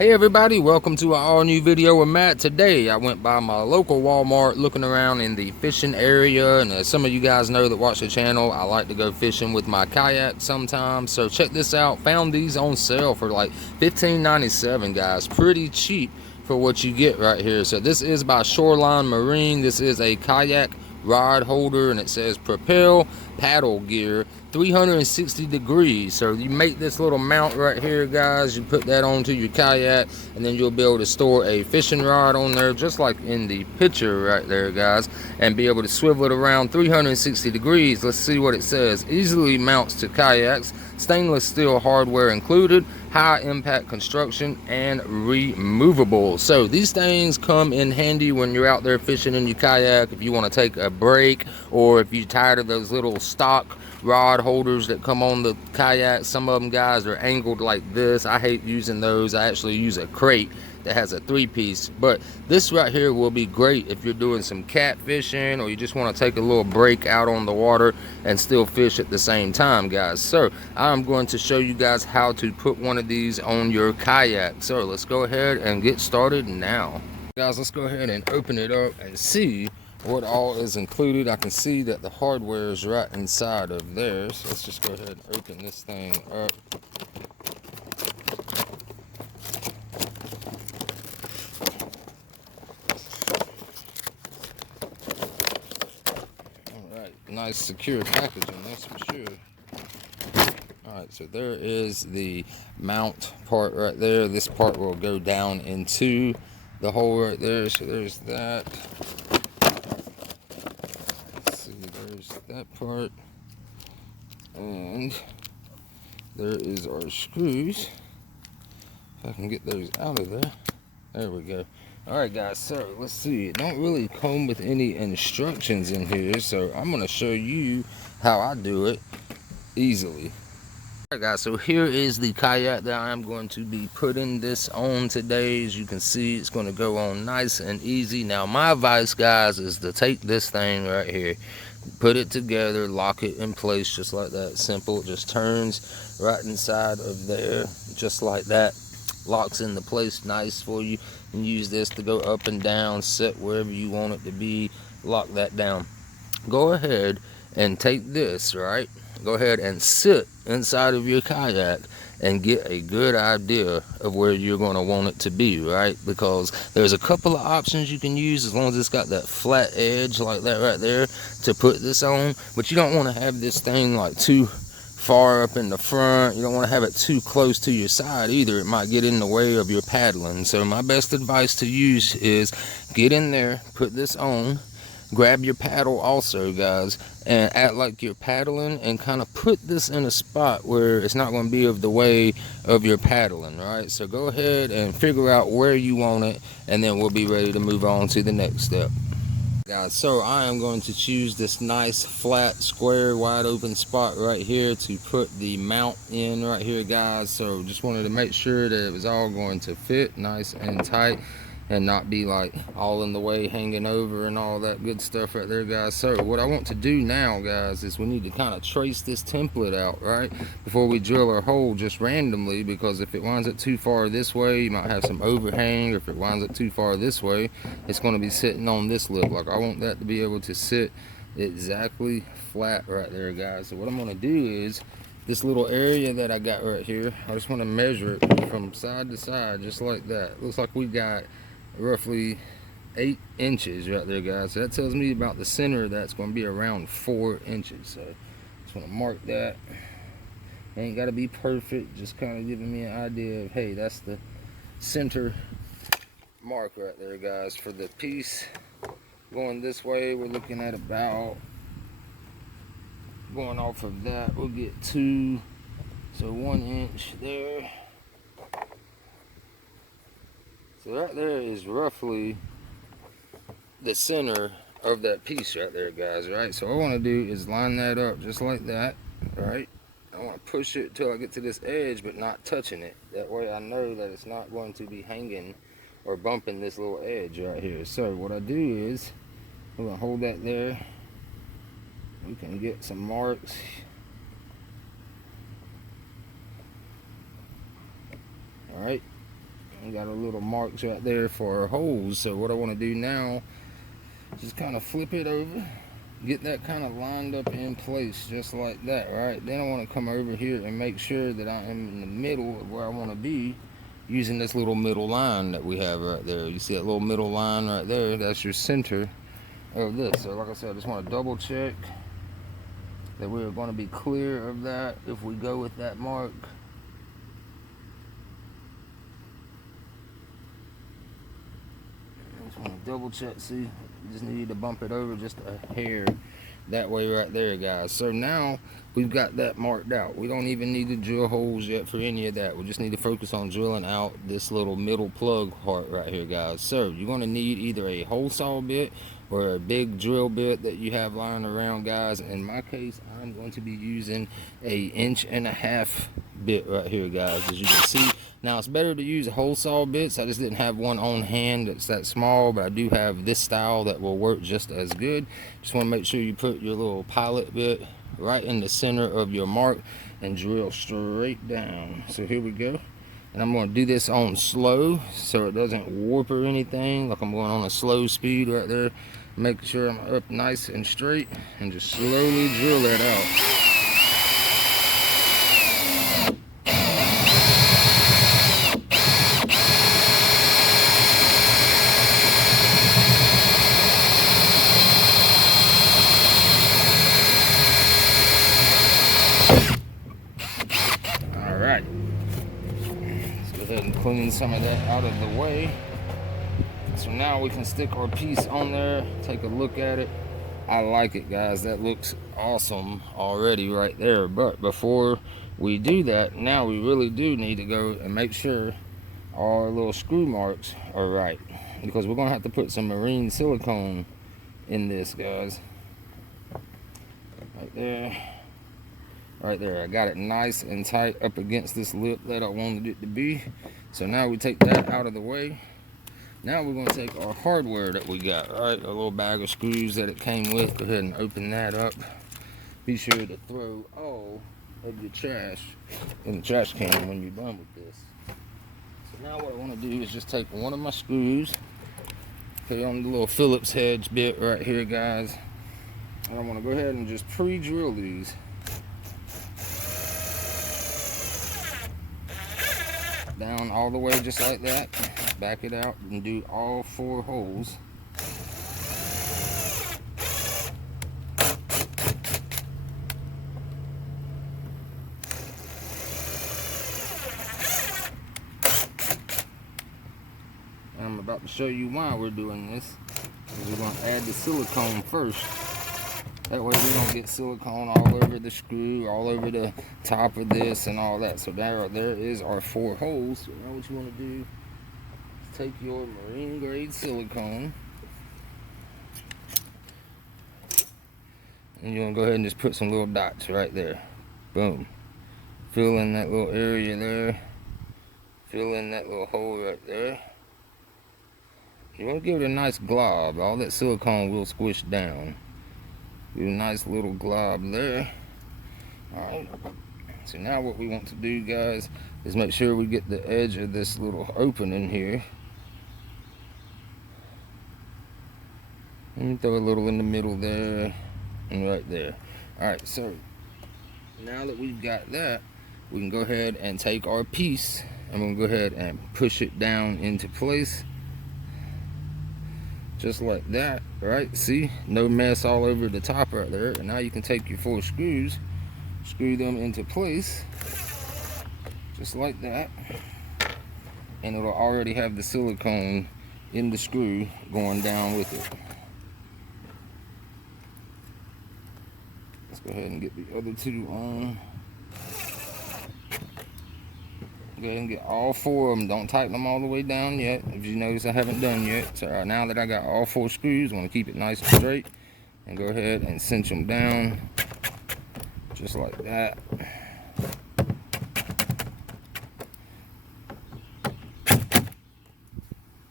Hey everybody, welcome to an all new video with Matt. Today I went by my local Walmart looking around in the fishing area, and as some of you guys know that watch the channel, I like to go fishing with my kayak sometimes. So check this out, found these on sale for like $15.97, guys. Pretty cheap for what you get right here. So this is by Shoreline Marine. This is a kayak rod holder, and it says propel paddle gear 360 degrees. So you make this little mount right here, guys. You put that onto your kayak, and then you'll be able to store a fishing rod on there just like in the picture right there, guys, and be able to swivel it around 360 degrees. Let's see what it says. Easily mounts to kayaks, stainless steel hardware included, high impact construction, and removable. So these things come in handy when you're out there fishing in your kayak, if you want to take a break, or if you're tired of those little stock rod holders that come on the kayak. Some of them, guys, are angled like this. I hate using those. I actually use a crate that has a 3-piece, but this right here will be great if you're doing some catfishing, or you just want to take a little break out on the water and still fish at the same time, guys. So I'm going to show you guys how to put one of these on your kayak. So let's go ahead and get started now, guys. Let's go ahead and open it up and see what all is included. I can see that the hardware is right inside of there, so let's just go ahead and open this thing up. Nice secure packaging, that's for sure. Alright, so there is the mount part right there. This part will go down into the hole right there, so there's that. Let's see, there's that part, and there is our screws. If I can get those out of there. There we go. Alright, guys, so let's see. It don't really come with any instructions in here, so I'm going to show you how I do it easily. Alright, guys, so here is the kayak that I'm going to be putting this on today. As you can see, it's going to go on nice and easy. Now, my advice, guys, is to take this thing right here, put it together, lock it in place just like that. Simple. It just turns right inside of there just like that. Locks into place nice for you, and use this to go up and down, set wherever you want it to be, lock that down. Go ahead and take this, right, go ahead and sit inside of your kayak and get a good idea of where you're going to want it to be, right? Because there's a couple of options you can use, as long as it's got that flat edge like that right there to put this on. But you don't want to have this thing like too far up in the front. You don't want to have it too close to your side either. It might get in the way of your paddling. So my best advice to use is get in there, put this on, grab your paddle also, guys, and act like you're paddling, and kind of put this in a spot where it's not going to be of the way of your paddling, right? So go ahead and figure out where you want it, and then we'll be ready to move on to the next step, guys. So I am going to choose this nice flat square wide open spot right here to put the mount in right here, guys. So just wanted to make sure that it was all going to fit nice and tight and not be like all in the way, hanging over and all that good stuff right there, guys. So what I want to do now, guys, is we need to kind of trace this template out, right, before we drill our hole just randomly, because if it winds up too far this way, you might have some overhang, or if it winds up too far this way, it's going to be sitting on this lip. Like, I want that to be able to sit exactly flat right there, guys. So what I'm going to do is, this little area that I got right here, I just want to measure it from side to side just like that. Looks like we got roughly 8 inches right there, guys. So that tells me about the center that's going to be around 4 inches. So just want to mark that. Ain't got to be perfect, just kind of giving me an idea of, hey, that's the center mark right there, guys. For the piece going this way, we're looking at about, going off of that, we'll get 2, so 1 inch there. So right there is roughly the center of that piece right there, guys, right? So what I want to do is line that up just like that, right? I want to push it until I get to this edge, but not touching it. That way I know that it's not going to be hanging or bumping this little edge right here. So what I do is, I'm going to hold that there. We can get some marks. All right. We got our little marks right there for our holes. So what I want to do now is just kind of flip it over, get that kind of lined up in place just like that, right? Then I want to come over here and make sure that I am in the middle of where I want to be, using this little middle line that we have right there. You see that little middle line right there? That's your center of this. So like I said, I just want to double check that we're going to be clear of that if we go with that mark. I just want to double check. See, you just need to bump it over just a hair that way right there, guys. So now we've got that marked out. We don't even need to drill holes yet for any of that. We just need to focus on drilling out this little middle plug part right here, guys. So you're going to need either a hole saw bit or a big drill bit that you have lying around, guys. In my case, I'm going to be using a 1.5 inch bit right here, guys, as you can see. Now it's better to use hole saw bits. I just didn't have one on hand that's that small, but I do have this style that will work just as good. Just want to make sure you put your little pilot bit right in the center of your mark and drill straight down. So here we go. And I'm going to do this on slow so it doesn't warp or anything. Like I'm going on a slow speed right there. Make sure I'm up nice and straight and just slowly drill that out. Alright, let's go ahead and clean some of that out of the way. So now we can stick our piece on there, take a look at it. I like it, guys. That looks awesome already right there. But before we do that, now we really do need to go and make sure our little screw marks are right, because we're going to have to put some marine silicone in this, guys. Right there. Right there, I got it nice and tight up against this lip that I wanted it to be. So now we take that out of the way. Now we're going to take our hardware that we got, right? A little bag of screws that it came with. Go ahead and open that up. Be sure to throw all of your trash in the trash can when you're done with this. So now what I want to do is just take one of my screws, put it on the little Phillips head bit right here, guys. And I want to go ahead and just pre-drill these. Down all the way just like that. Back it out and do all 4 holes. And I'm about to show you why we're doing this. We're going to add the silicone first. That way we don't get silicone all over the screw, all over the top of this and all that. So there is our 4 holes. So now what you want to do is take your marine grade silicone. And you want to go ahead and just put some little dots right there. Boom. Fill in that little area there. Fill in that little hole right there. You want to give it a nice glob. All that silicone will squish down. Do a nice little glob there. Alright, so now what we want to do, guys, is make sure we get the edge of this little opening here. Let me throw a little in the middle there and right there. Alright, so now that we've got that, we can go ahead and take our piece and we'll go ahead and push it down into place. Just like that, right? See, no mess all over the top right there. And now you can take your 4 screws, screw them into place, just like that, and it'll already have the silicone in the screw going down with it. Let's go ahead and get the other 2 on. Go ahead and get all 4 of them. Don't tighten them all the way down yet. If you notice, I haven't done yet. So right now that I got all 4 screws, I want to keep it nice and straight. And go ahead and cinch them down. Just like that.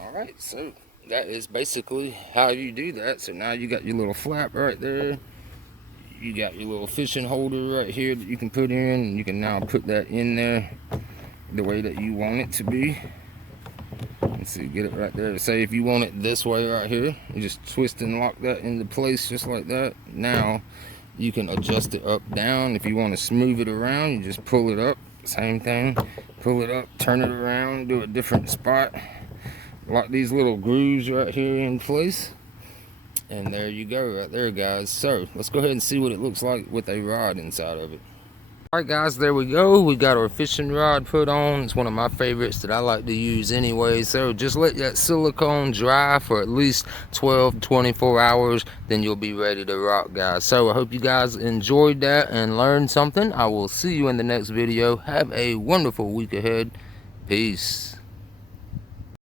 Alright, so that is basically how you do that. So now you got your little flap right there. You got your little fishing holder right here that you can put in. And you can now put that in there the way that you want it to be. Let's see, get it right there. Say if you want it this way right here, you just twist and lock that into place just like that. Now you can adjust it up, down. If you want to smooth it around, you just pull it up. Same thing. Pull it up, turn it around, do a different spot. Lock these little grooves right here in place. And there you go, right there, guys. So let's go ahead and see what it looks like with a rod inside of it. Alright guys, there we go. We got our fishing rod put on. It's one of my favorites that I like to use anyway. So just let that silicone dry for at least 12-24 hours, then you'll be ready to rock, guys. So I hope you guys enjoyed that and learned something. I will see you in the next video. Have a wonderful week ahead. Peace.